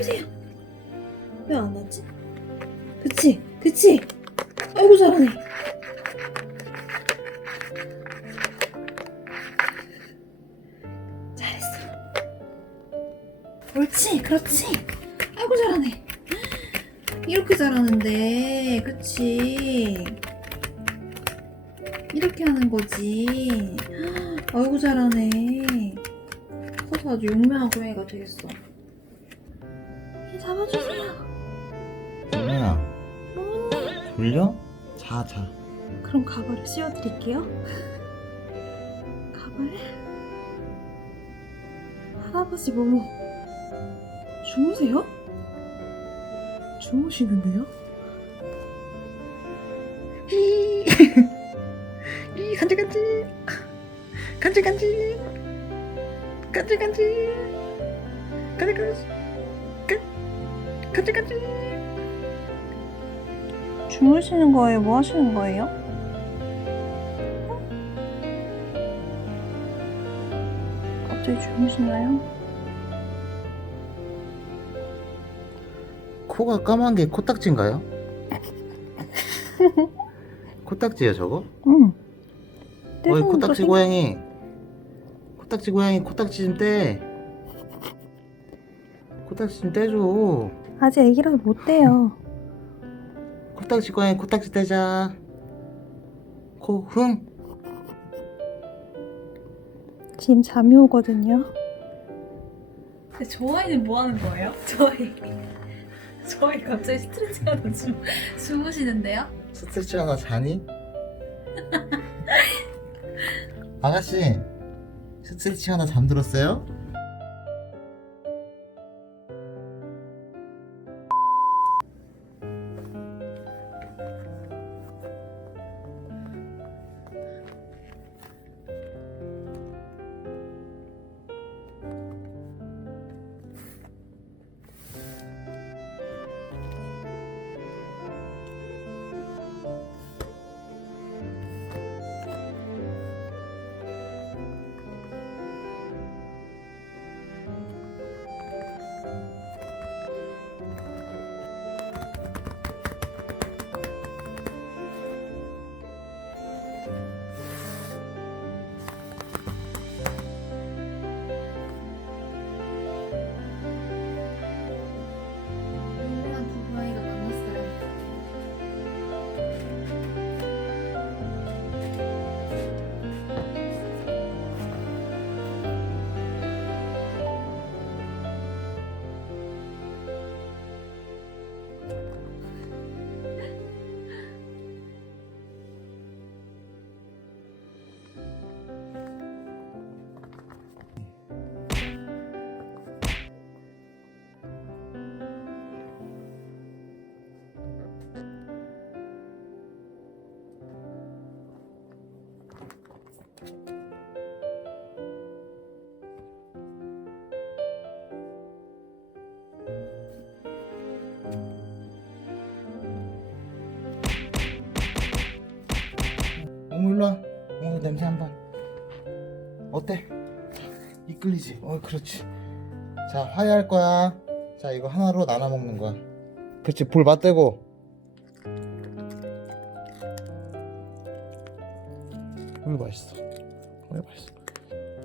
보세요. 왜 안 왔지? 그치? 그치? 아이고 잘하네. 잘했어. 옳지, 그렇지. 아이고 잘하네. 이렇게 잘하는데, 그치? 이렇게 하는 거지. 아이고 잘하네. 커서 아주 용맹한 고양이가 되겠어. 잡아주세요. 누나야 뭐니? 졸려? 자 자. 그럼 가발을 씌워드릴게요. 가발? 할아버지 모모 주무세요? 주무시는데요? 이 간질간질 간질간질 간질간질 간질간질 간지 주무시는 거예요? 뭐 하시는 거예요? 갑자기 주무시나요? 코가 까만 게 코딱지인가요? 코딱지야 저거? 응. 어이 코딱지 고양이 코딱지 고양이 코딱지 좀 떼. 코딱지 좀 떼줘. 아직 애기라서 못 돼요. 코딱지 고양이 코딱지 떼자. 코 흥. 지금 잠이 오거든요. 저 아이는 뭐 하는 거예요? 저 아이. 저 아이 갑자기 스트레칭 하다 주, 주무시는데요? 스트레치 하나 자니? 아가씨 스트레치 하나 잠들었어요? 이끌리지? 어 그렇지. 자 화해할 거야. 자 이거 하나로 나눠 먹는 거야. 그렇지 불 맞대고. 어 맛있어? 어 맛있어?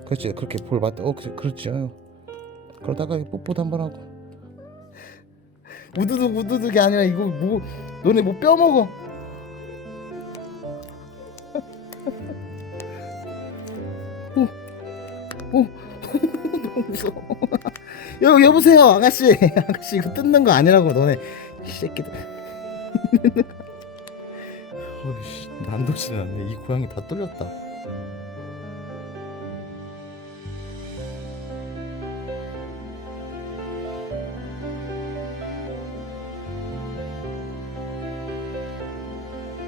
그렇지 그렇게 불 맞대. 어 그렇지 그렇지 아유. 그러다가 뽀뽀도 한번 하고. 우두둑 우두둑이 아니라 이거 뭐 너네 뭐 뼈 먹어. 너무 무서워. 여, 여보세요, 아가씨. 아가씨, 이거 뜯는 거 아니라고, 너네. 이 새끼들. 어이씨, 난도질 않네. 이 고양이 다 뚫렸다.